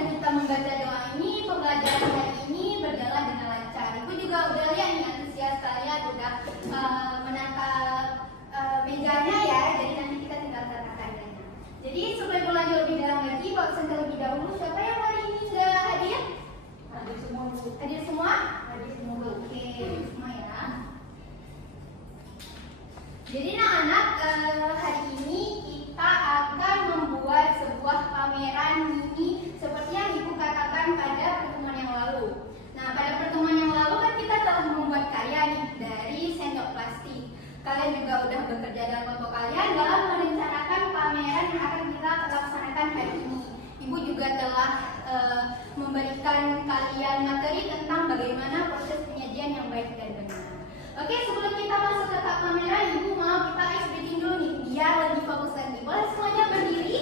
dengan kita membaca doa ini, pembelajaran hari ini berjalan dengan lancar. Ibu juga udah lihat nih antusias kalian udah menata mejanya ya. Jadi nanti kita tinggal tata karyanya. Jadi sebelum lanjut lebih dalam lagi, absen terlebih dahulu siapa yang hari ini sudah hadir? Hadir semua. Hadir semua? Hadir semua. Oke, semua ya. Jadi anak-anak, hari ini kita akan membuat sebuah pameran mini seperti yang Ibu katakan pada pertemuan yang lalu. Nah, pada pertemuan yang lalu kan kita telah membuat karya nih dari sendok plastik. Kalian juga udah bekerja dalam kelompok kalian dalam merencanakan pameran yang akan kita laksanakan hari ini. Ibu juga telah memberikan kalian materi tentang bagaimana proses penyajian yang baik dan benar. Oke, sebelum kita masuk ke tahap pameran, Ibu mau kita ice breaking dulu nih, biar lebih fokus lagi. Boleh semuanya berdiri?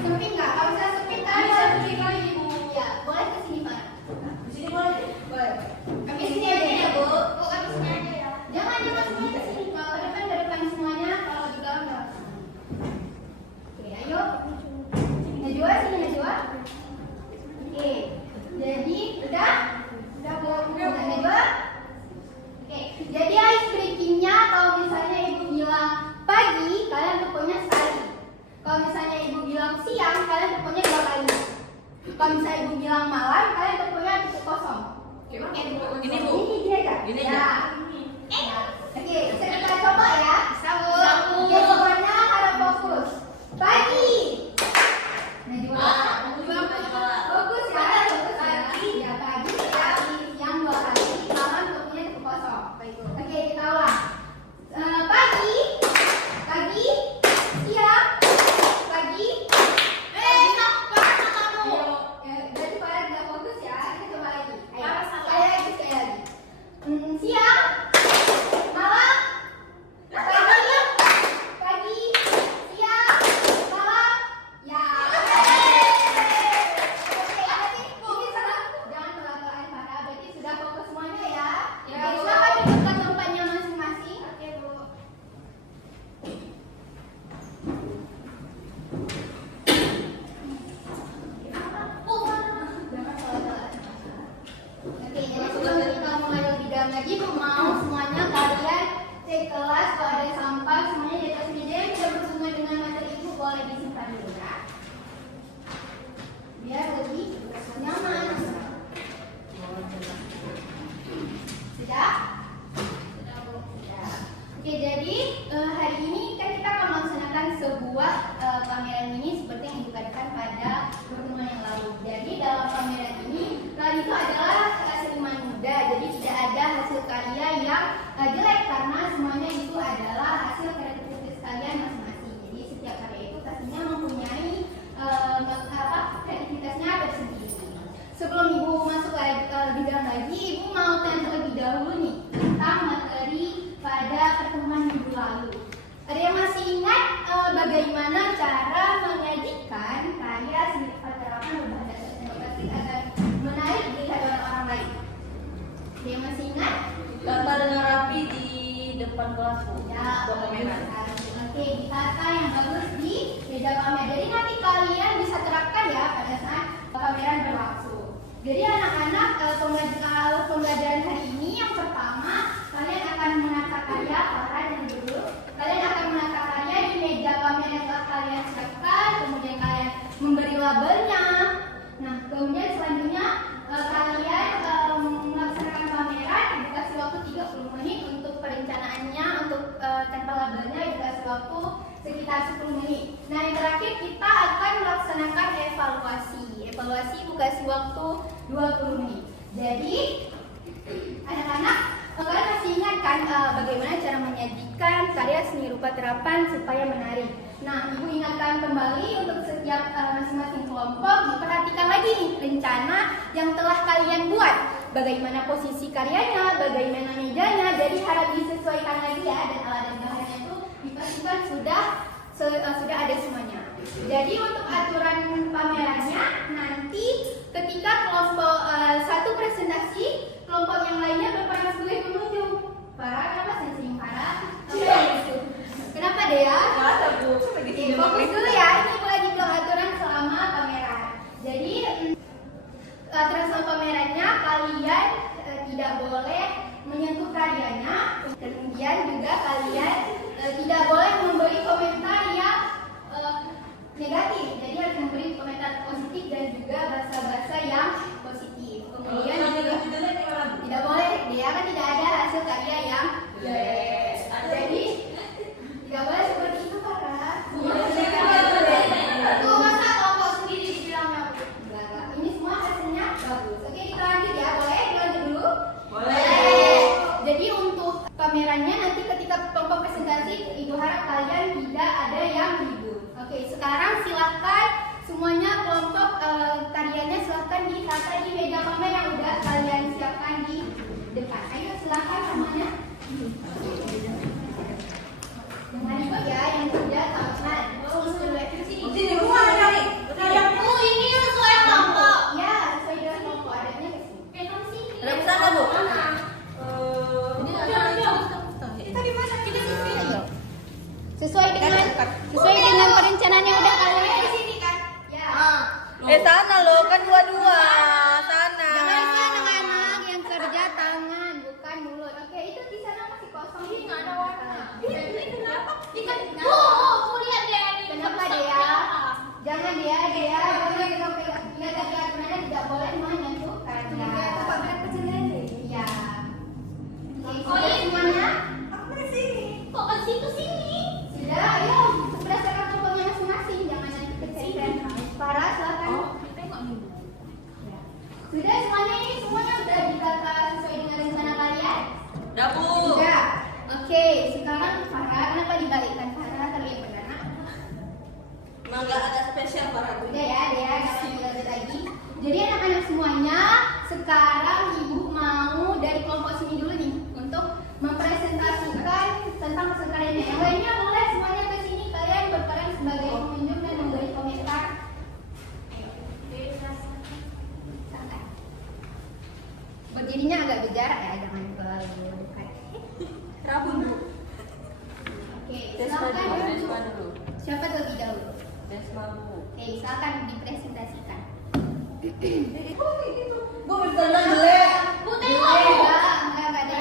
Sempit nggak? Kalau saya sempit, kan bisa berdiri kali Ibu. Ya, boleh ke sini Pak. Di sini boleh? Boleh. Kami sini aja ya Bu. Bu, kami sini aja ya. Jangan semuanya ke sini. Kalau ke depan semuanya. Kalau di dalam ke belakang. Oke, ayo. Najwa, sini Najwa. Oke, jadi udah Bu. Najwa. Oke, jadi ice breakingnya kalau misalnya Ibu bilang pagi, kalian tepuknya sekali. Kalau misalnya Ibu bilang siang, kalian tepuknya 2 kali. Kalau misalnya Ibu bilang malam, kalian tepuknya tepuk kosong. Oke, Ini Bu. Ini aja. Ini ya. Oke, kita coba ya. Oke, semuanya harus fokus. Pagi. Najwa. Fokus ya. Ya, pagi sekali, siang 2 kali, malam tepuknya tepuk kosong. Oke, kita ulang. Pagi, siang, pagi. Jadi pada tidak fokus ya. Kita coba lagi. Ayo, sekali lagi. Siang, malam, pagi, siang, malam. Ya. Oke, ini jangan telat-telat para. Berarti sudah fokus semuanya ya. Silakan duduk ke tempatnya masing-masing. Oke Bu. Oke, jadi sebelum kita mulai lebih dalam lagi, Bu mau semuanya kalian cek kelas kalau ada sampah semuanya di atas meja yang tidak berhubungan dengan materi Ibu boleh disimpan dulu ya. Biar lebih nyaman. Sudah? Sudah Bu. Sudah. Oke, jadi hari ini kan kita akan melaksanakan sebuah pameran mini seperti yang Ibu katakan pada pertemuan yang lalu. Jadi dalam pameran ini kalian itu adalah seniman muda, jadi tidak ada hasil karya yang jelek karena semuanya itu adalah hasil kreativitas kalian masing-masing. Jadi setiap karya itu pastinya mempunyai kreativitasnya tersendiri. Sebelum Ibu masuk lebih dalam lagi, Ibu mau tanya terlebih dahulu nih tentang materi pada pertemuan minggu lalu. Ada yang masih ingat bagaimana cara menyajikan karya seni rupa terapan berbahan dasar demokrasi agar menarik dilihat oleh orang lain? Ada yang masih ingat? Tata dengan rapi di depan kelas Bu. Ya, pameran. Oke, ditata yang bagus di meja pamer. Jadi nanti kalian bisa terapkan ya pada saat pameran berlangsung. Jadi anak-anak pembelajaran hari ini yang pertama kalian akan menata karya yang dulu. Kalian akan menata karya di meja pamer yang telah kalian siapkan. Kemudian kalian memberi labelnya. Nah, kemudian selanjutnya kalian melaksanakan pameran. Dikasih waktu 30 menit untuk perencanaannya, untuk tempel labelnya dikasih waktu sekitar 10 menit. Nah, yang terakhir kita akan melaksanakan evaluasi. Evaluasi kasih waktu 20 menit. Jadi, anak-anak, kalian masih ingat kan bagaimana cara menyajikan karya seni rupa terapan supaya menarik? Nah, Ibu ingatkan kembali untuk setiap masing-masing kelompok memperhatikan lagi nih rencana yang telah kalian buat. Bagaimana posisi karyanya, bagaimana mejanya, jadi harap disesuaikan lagi ya, dan alat dan bahannya itu dipastikan sudah ada semuanya. Jadi untuk aturan pamerannya nanti ketika kelompok satu presentasi, kelompok yang lainnya berperan sebagai pengunjung. Para kenapa sensing para? Kenapa deh ya? Kenapa Bu? Oke, fokus dulu ya. Ini lagi bilang aturan selama pameran pamerannya kalian tidak boleh menyentuh karyanya. Kemudian juga kalian tidak boleh memberi komentar yang negatif. Jadi harus memberi komentar positif dan juga bahasa-bahasa yang positif. Kemudian juga tidak boleh, dia kan tidak ada hasil karya yang jelek. Jadi tidak boleh seperti itu Farah. Tuh masa kelompok sendiri dibilangnya enggak. Ini semua hasilnya bagus. Oke, kita lanjut ya. Boleh dilanjut dulu? Boleh. Jadi untuk kameranya nanti ketika kelompok presentasi, Ibu harap kalian tidak ada yang ribut. Oke, sekarang silakan semuanya kelompok karyanya silakan ditata di meja pamer yang udah kalian siapkan di depan. Ayo silakan semuanya. Jangan ribut ya, yang tidak tangan. Sini rumah kali. Ini sesuai kelompok. Ya, sesuai dengan kelompok adanya ke sini. Ada sana, Bu. Sesuai dengan perencanaan yang udah kalian di sini kan? Ya. Sana loh, kan dua-dua. Sana. Jangan anak-anak yang kerja tangan, bukan mulut. Oke, itu di sana masih kosong. Ini nggak ada warna. Ini kenapa? Lihat deh. Kenapa dia? Jangan dia. Jangan pegang. Ingat tadi aturannya tidak boleh menyentuh karya. Tempat mereka kecil ini. Iya. Oke, semuanya. Kok ke situ sini? Sudah, ayo berdasarkan kelompoknya masing-masing, jangan nanti kecil. Farah, silakan. Sudah semuanya ini semuanya sudah ditata sesuai dengan rencana kalian? Udah, Bu. Sudah. Oke, sekarang Farah, kenapa dibalikkan Farah terlihat bagaimana? Emang nggak ada spesial para Bu. Udah ya, jangan dilanjut lagi. Jadi anak-anak semuanya, sekarang Ibu mau dari kelompok sini dulu nih untuk mempresentasikan tentang hasil karyanya. Yang lainnya boleh semuanya ke sini, kalian berperan sebagai pengunjung dan memberi komentar. Silakan. Berdirinya agak berjarak ya, jangan terlalu dekat. Rabun, Bu. Oke, Desma silakan. dulu. Siapa terlebih dahulu? Desma, Bu. Oke, silakan dipresentasikan. Bu, beneran jelek. Bu, tengok. Enggak ada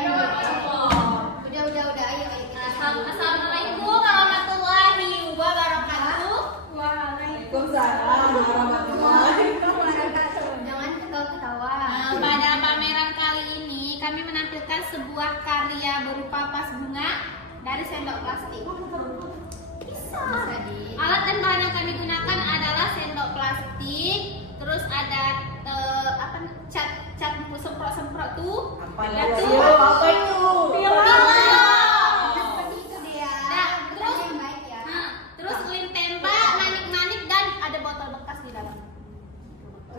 yang udah, ayo kita. Assalamualaikum warahmatullahi wabarakatuh. Waalaikumsalam warahmatullahi wabarakatuh. Jangan ketawa-ketawa. Pada pameran kali ini kami menampilkan sebuah karya berupa vas bunga dari sendok plastik. Bisa di. Alat dan bahan yang kami gunakan adalah sendok plastik, terus ada cat semprot tuh. Apa Ada itu? tuh. Apa itu? Seperti itu dia. Nah, Terus yang baik ya. Terus lem tembak, manik-manik dan ada botol bekas di dalam.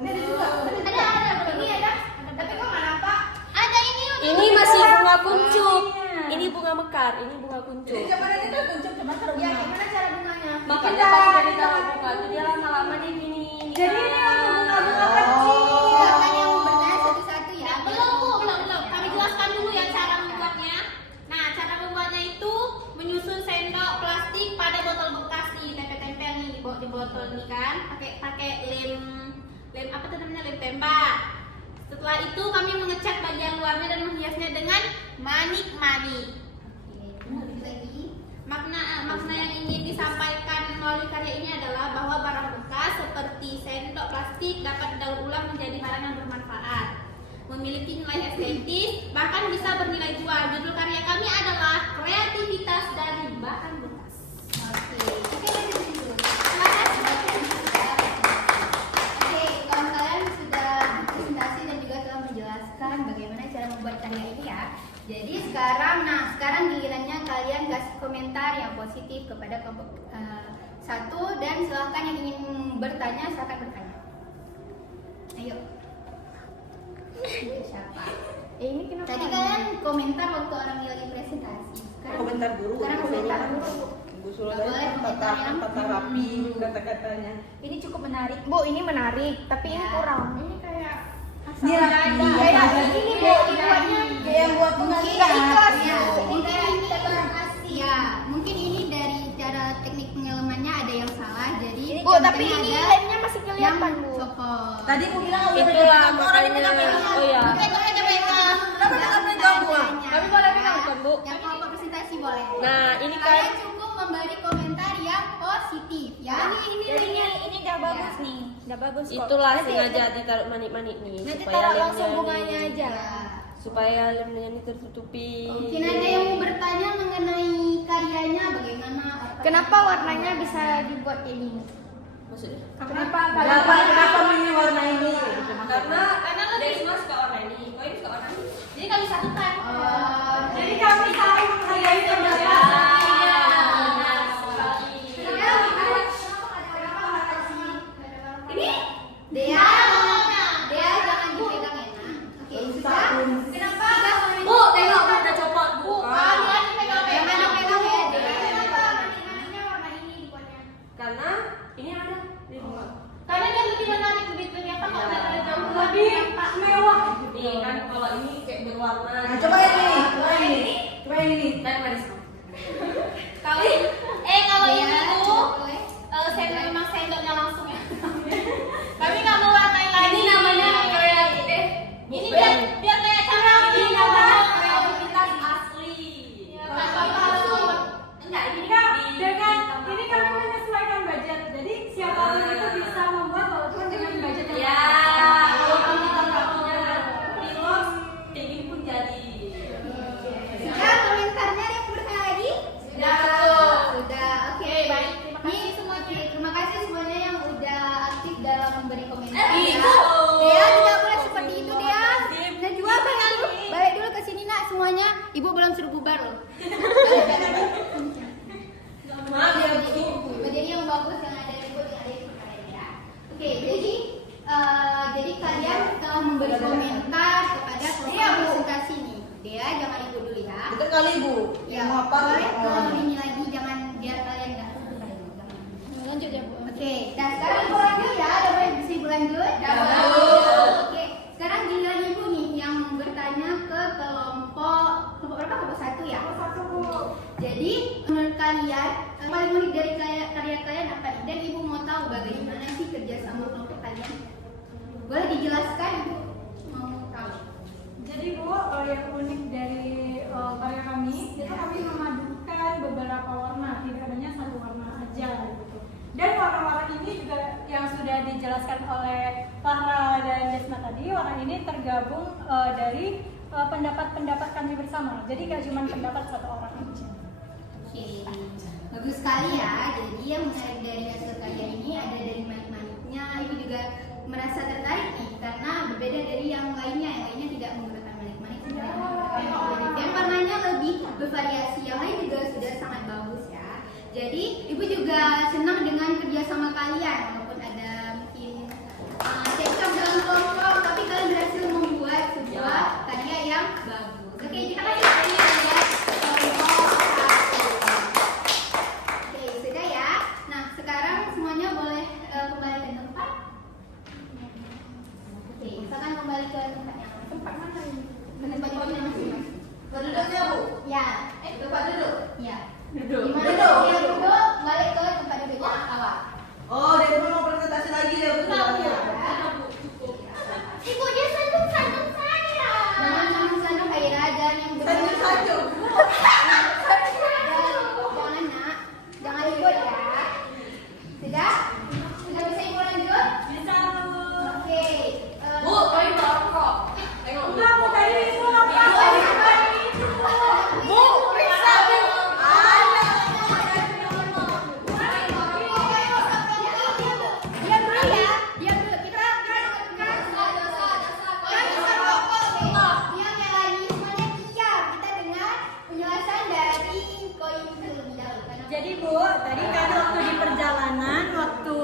Ini ada juga. Ada. Ini ada. Tapi kok nggak nampak? Ada ini. Ini masih bunga kuncup. Ini bunga mekar, ini bunga kuncup. Jadi zaman itu kuncup cuma taruh Ya, bunga. gimana cara bunganya? Makanya pas jadi taruh bunga tuh dia lama-lama dia gini. Jadi ini bunga-bunga kecil. Silakan yang mau bertanya satu-satu ya. Belum. Kami jelaskan dulu ya cara membuatnya. Nah, cara membuatnya itu menyusun sendok plastik pada botol bekas di tempel-tempel nih di botol nih kan. Pakai lem apa tuh namanya, lem tembak. Setelah itu kami mengecat bagian luarnya dan menghiasnya dengan manik-manik. Oke, lagi. Makna yang ingin disampaikan melalui karya ini adalah bahwa barang bekas seperti sendok plastik dapat didaur ulang menjadi barang yang bermanfaat, memiliki nilai estetis, bahkan bisa bernilai jual. Judul karya kami adalah kreativitas dari bahan bekas. Oke, lanjut dulu. Oke, kawan kalian sudah presentasi dan juga telah menjelaskan bagaimana cara membuat karya ini ya. Jadi sekarang gilirannya kalian kasih komentar yang positif kepada kelompok satu dan silahkan yang ingin bertanya silahkan bertanya. Ayo. Siapa? Ini kenapa? Tadi kalian komentar waktu orang lagi presentasi. Komentar dulu. Sekarang komentar dulu. Bu Suro Nggak boleh komentar yang tata rapi kata-katanya. Ini cukup menarik. Bu, ini menarik, tapi ini Ya. kurang. Ini kayak Ini rapi. ini Bu, dibuatnya Kayak yang buat bunga mungkin ikhlas. ya, mungkin ini ya, mungkin ini dari cara teknik pengelemannya ada yang salah. Jadi Bu, tapi ini lemnya masih yang kelihatan, Bu. copot. Tadi aku bilang aku Itulah orang makanya. dipegang. Oh ya. Kenapa nggak pegang gua? Kami boleh pegang bukan, Bu? Yang mau presentasi boleh. Nah, ini Kalian kan cukup memberi komentar yang positif ya. Ini udah bagus nih. udah bagus kok. Itulah sengaja ditaruh manik-manik nih Nanti supaya taruh langsung lemnya bunganya nih- aja. Ya. supaya lemnya ini tertutupi. Mungkin ada yang mau bertanya mengenai karyanya bagaimana? Kenapa warnanya bisa dibuat kayak gini? Maksudnya? Kenapa milih warna ini? Karena dari semua suka warna ini. Oh ini suka warna ini. Jadi kami satukan. Jadi kami tahu menghargai pendapat. Ini Dea, Dea jangan dipegang enak. Oke, sudah. Kenapa? Bu, tengok Bu udah copot Bu. Jangan dipegang ya. Dea kenapa maninya warna ini dibuatnya? Karena ini ada di bawah. Karena dia lebih menarik, lebih ternyata kalau ada jauh Lebih mewah. Nih kan kalau ini kayak berwarna. Nah, coba yang ini. Coba yang ini. Coba yang ini. Dan manis. Kalau kalau Dea, ini tuh boleh. sendok memang sendoknya langsung ya. Kami nggak mau warnain lagi. Ini namanya kreatif. Ini biar kayak cara Ini namanya kreativitas asli. tanpa palsu. Enggak, ini Enggak, di- dengan di- ini kami menyesuaikan budget. Jadi siapapun itu bisa membuat walaupun dengan budget yang Ya, besar. walaupun kita nggak punya pilot, tinggi pun jadi. Sudah komentarnya ada yang mau bertanya lagi? Sudah. Sudah. Oke, baik. Terima kasih Nih, semuanya. Terima kasih semuanya yang udah aktif dalam memberi komentar. Ibu. Dea tidak boleh seperti itu, Dea. Najwa balik dulu ke sini nak semuanya. Ibu belum suruh bubar loh. Maaf ya Bu. Jadi yang bagus yang ada ibu yang ada di ya. Oke, jadi kalian telah memberi komentar kepada kelompok presentasi nih. Dea jangan ibu dulu ya. Bukan kali Bu. Ya, Mau apa? boleh kalau ini lagi jangan biar kalian nggak Lanjut ya Bu. Oke, nah sekarang ibu lanjut ya, ada boleh bisa ibu lanjut? Oke, sekarang giliran ibu nih yang bertanya ke kelompok berapa? Kelompok 1 ya? Jadi menurut kalian paling unik dari karya kalian apa nih? Dan ibu mau tahu bagaimana sih kerjasama kelompok kalian? Boleh dijelaskan ibu? Mau tahu? Jadi Bu, yang unik dari karya kami itu kami memadukan beberapa warna, tidak hanya satu warna aja gitu. Dan warna-warna ini juga yang sudah dijelaskan oleh Farah dan Desma tadi, warna ini tergabung dari pendapat-pendapat kami bersama. Jadi gak cuma pendapat satu orang aja. Oke, bagus sekali ya. Jadi yang menarik dari hasil karya ini ada dari manik-maniknya. Ibu juga merasa tertarik nih karena berbeda dari yang lainnya. Yang lainnya tidak menggunakan manik-manik, sebenarnya menggunakan manik-manik. Yang warnanya lebih bervariasi. Yang lain juga sudah sangat bagus ya. Jadi ibu juga senang dengan kerjasama kalian walaupun ada mungkin cekcok dalam kelompok, tapi kalian berhasil membuat sebuah karya yang bagus. Oke, terima kasih sekali kalian kelompok 1. Oke, sudah ya. Nah, sekarang semuanya boleh kembali ke tempat. Oke, misalkan kembali ke tempat yang tempat mana ini? Tempat yang masing-masing. Berduduknya Bu. Ya, Tempat duduk. ya. Duduk. Gimana Duduk. dia duduk balik ke tempat duduknya awal. Oh, dia cuma mau presentasi lagi ya Bu. Ibu dia sandung saya. Jangan sandung kayak raja yang Sandung saja. Jangan nak, jangan ribut ya. Sudah? Sudah bisa ibu lanjut? Bisa. Oke. Bu, kau ini rokok. Tengok Bu. Enggak, Bu, tadi itu lepas. Bu, periksa Bu. Diam dulu ya. Diam dulu. Kita diam ya lagi semuanya diam. Kita dengar penjelasan dari koin terlebih dahulu. Jadi Bu, tadi kan waktu di perjalanan, waktu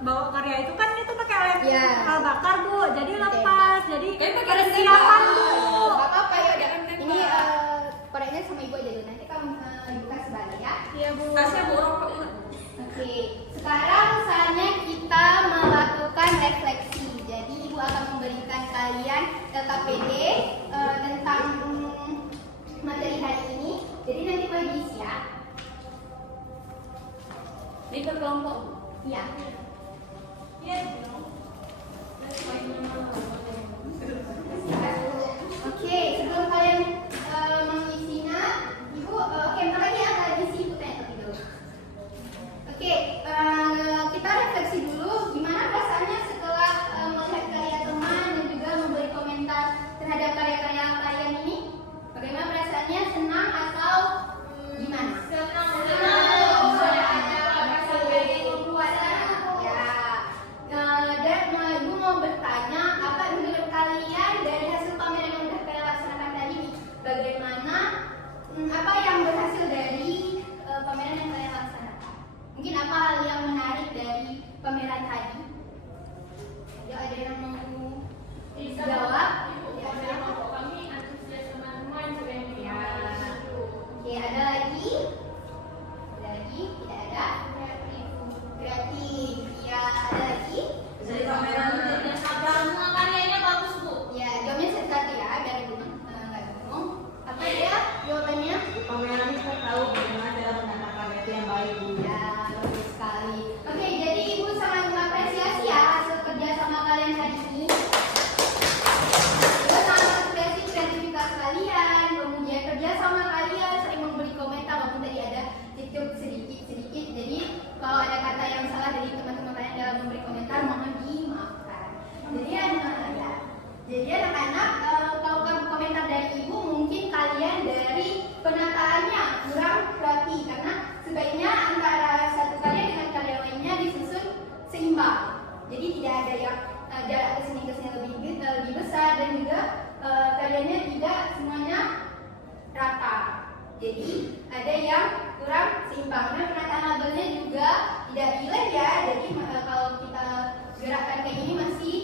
bawa karya itu kan itu pakai lem Iya. bakar Bu, jadi lepas, jadi Kayak pakai persiapan lem Bu. Gak apa-apa ya udah. Ini koreknya sama ibu aja dulu. Nanti kamu ibu kasih balik ya. Iya Bu. Kasih Bu rokok. Oke, sekarang saatnya kita melakukan refleksi. Jadi ibu akan memberikan kalian LKPD tentang materi hari ini. Jadi nanti boleh diisi ya. Ini per kelompok. Iya. Oke, sebelum kalian mengisinya, Ibu, oke, bentar lagi ya kalian isi, Ibu tanya tapi dulu. Oke, kita refleksi dulu gimana perasaannya setelah melihat karya teman dan juga memberi komentar terhadap karya-karya kalian ini. Bagaimana perasaannya? Senang atau gimana? Senang. Dan Ibu mau bertanya, apa menurut kalian dari hasil pameran yang sudah kalian laksanakan tadi nih, bagaimana apa yang berhasil dari pameran yang kalian laksanakan? Mungkin apa hal yang menarik dari pameran tadi? Ya, ada yang mau jawab? Kami antusias teman-teman juga yang Oke, ada lagi? Ada lagi? Tidak ada? Kreatif. Ya, ada lagi? Dari pameran itu semua karyanya bagus, Bu. Ya, jawabnya satu-satu ya, biar Ibu nggak bingung. Apa ya jawabannya? pameran ini kita tahu bagaimana cara menata karya itu yang baik. Bu. Ya, bagus sekali. Oke, jadi Ibu sangat mengapresiasi ya hasil kerja sama kalian hari ini. Ibu sangat mengapresiasi kreativitas kalian, kemudian kerja sama kalian, sering memberi komentar walaupun tadi ada titik sedikit. Jadi kalau ada kata yang salah dari teman-teman kalian dalam memberi komentar, mohon dimaafkan. Jadi anak-anak, kalau komentar dari Ibu mungkin kalian dari penataannya kurang rapi karena sebaiknya antara satu karya dengan karya lainnya disusun seimbang. Jadi tidak ada yang jarak kesini lebih besar dan juga karyanya tidak semuanya rata. Jadi ada yang kurang seimbang. Nah, penataan labelnya juga tidak relate ya. Jadi kalau kita gerakkan kayak ini masih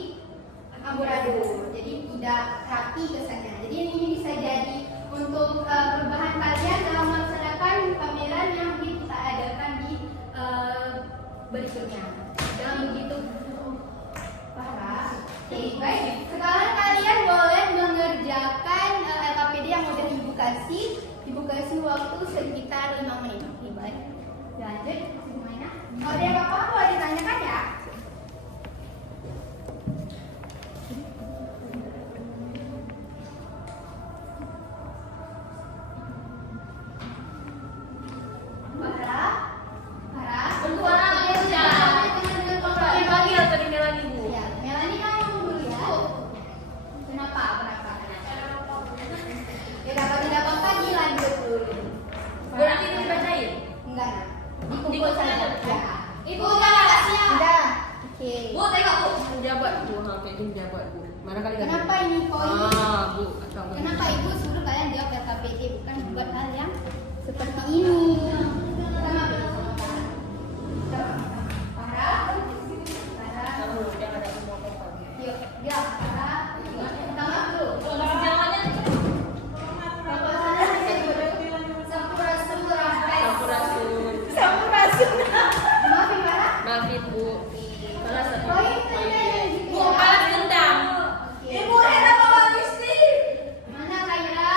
amburadul, jadi tidak rapi kesannya. Jadi ini bisa jadi untuk perubahan kalian dalam melaksanakan pameran yang kita adakan di berikutnya. Jangan begitu parah. Oke, baik. Sekarang kalian boleh mengerjakan LKPD yang udah Ibu kasih. Ibu kasih waktu sekitar 5 menit. Oke, baik. Lanjut semuanya. Kalau ada apa-apa boleh ditanyakan ya. Mana kali kan? Kenapa ini koin? Bu, atau Kenapa Ibu suruh kalian jawab LKPD bukan buat hal yang seperti ini? Sama Parah. Yuk, ya, parah. Pertama dulu. Maafin parah. Maafin Bu. Koin tadi gitu ya. Balas dendam. Oke. Mana Kaira?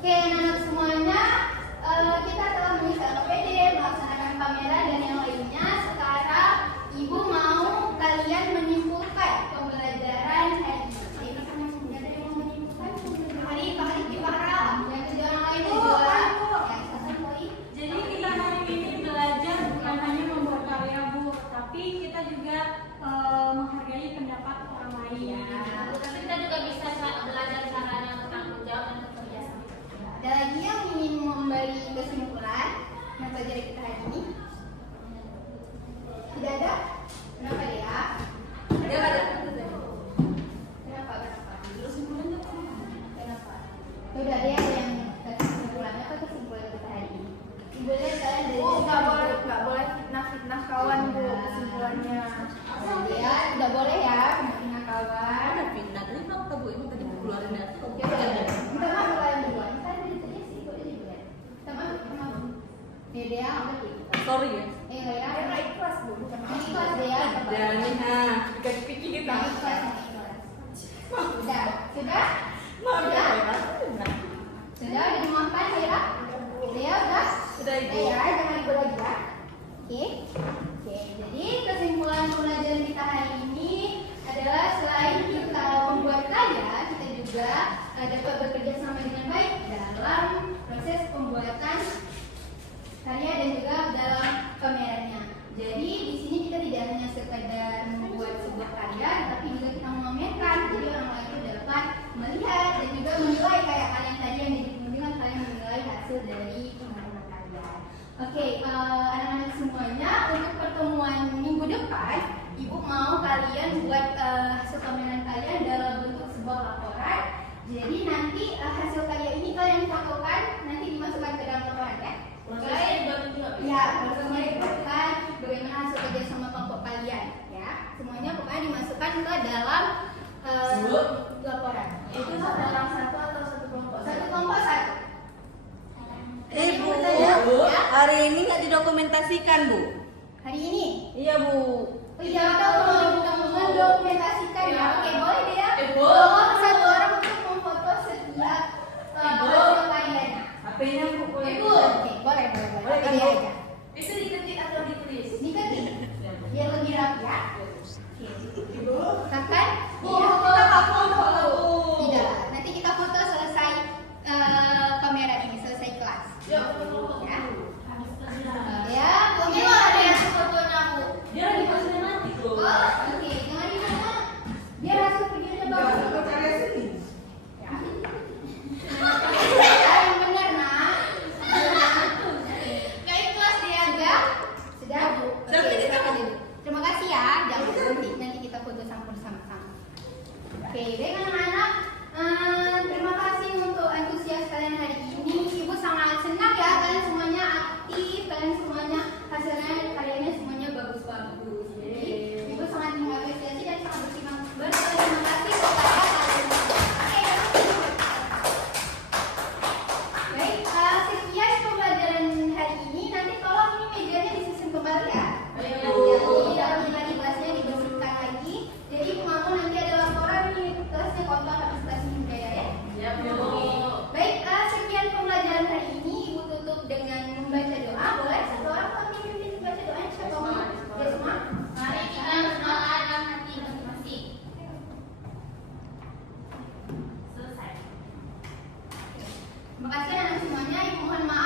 Oke, anak-anak semuanya, kita telah mengisi APD, melaksanakan pameran dan yang lainnya. Sekarang Ibu mau kalian menyimpulkan pembelajaran hari ini. Ada yang mau menyimpulkan? Hari Farah, yang kedua orang lain juga. Yang satu lagi. Jadi kita hari ini belajar bukan hanya membuat karya Bu, tapi kita juga menghargai pendapat orang lain. Tapi kita juga bisa belajar caranya bertanggung jawab dan bekerja sama. Ada lagi yang ingin memberi kesimpulan yang pelajaran kita hari ini? Tidak ada? Kenapa ya? Kenapa? Kenapa? Udah ada yang kesimpulannya apa kesimpulan kita hari ini? Ibu lihat kalian dari nggak boleh fitnah kawan Bu kesimpulannya. Ya, tidak boleh ya, punya kawan. Fitnah tadi fakta Bu ini tadi keluarin data. Oke, minta maaf kalian duluan. Saya dari tadi sih, boleh juga. Minta maaf, minta maaf. Nih dia, apa sih? Sorry ya. Enggak ya? Ikhlas Bu. Ikhlas deh ya. Dan dikasih pikir kita. Ikhlas. Sudah, sudah? Maaf ya. Sudah dimaafkan ya? Sudah ya, udah? Sudah Ibu. Ya, jangan ikut lagi ya. Oke. Oke, jadi kesimpulan pembelajaran kita hari ini adalah selain kita membuat karya, kita juga dapat bekerja sama dengan baik dalam proses pembuatan karya dan juga dalam pamerannya. Jadi di sini kita tidak hanya sekadar membuat sebuah karya, tapi juga kita memamerkan. Jadi orang lain itu dapat melihat dan juga menilai kayak kalian tadi yang jadi pengunjung, kalian menilai hasil dari pembuatan karya. Oke, anak-anak semuanya, untuk pertemuan minggu depan, Ibu mau kalian buat hasil pameran kalian dalam bentuk sebuah laporan. Jadi nanti hasil karya ini kalian fotokan, nanti dimasukkan ke dalam laporan ya. Ya, bersama dibuatkan bagaimana hasil kerja sama kelompok kalian ya. Semuanya pokoknya dimasukkan ke dalam laporan. Itu satu orang satu atau satu kelompok? Satu kelompok satu. Bu, Ya. hari ini nggak didokumentasikan Bu? Hari ini. Iya Bu. Oh iya, kalau mau mendokumentasikan ya. Oke, boleh deh ya. Ibu. Tolong satu orang untuk memfoto setiap hasil karyanya. HP-nya Bu. Oke, boleh. Boleh kan, Ini Bu? aja. Itu diketik atau ditulis? Diketik. Biar lebih rapi ya. Kakak? Kita foto Bu. Tidak. Nanti kita foto selesai pameran ini, selesai kelas. Ya. Ya, mungkin ada yang fotonya Bu. Dia lagi pasnya mati tuh. Oh, oke. Jangan di mana. Biar hasil videonya bagus. Ya. Yang benar, Nak. Nggak ikhlas dia, enggak? Sudah, Bu. Oke, silakan dulu. Terima kasih ya. Jangan nanti kita foto sama-sama. Oke, baik anak-anak. Terima kasih untuk antusias kalian hari ini. Ibu sangat senang ya, kalian semuanya aktif, kalian semuanya hasilnya karyanya semuanya bagus-bagus. Jadi ibu sangat mengapresiasi dan sangat berterima kasih kepada kalian. Oke. Baik, sekian pembelajaran hari ini. Nanti tolong ini mejanya disusun kembali ya. Jadi dalam lagi kelasnya dibersihkan lagi. Jadi ibu nggak mau nanti ada laporan nih kelasnya kotor habis kelas ini beda ya. Ya Bu. Baik, sekian pembelajaran hari ini. Ibu tutup dengan membaca doa. Boleh satu orang memimpin membaca doa? Siapa mau? Ya semua. Mari kita berdoa dalam hati masing-masing. Selesai. Terima kasih anak semuanya. Ibu mohon maaf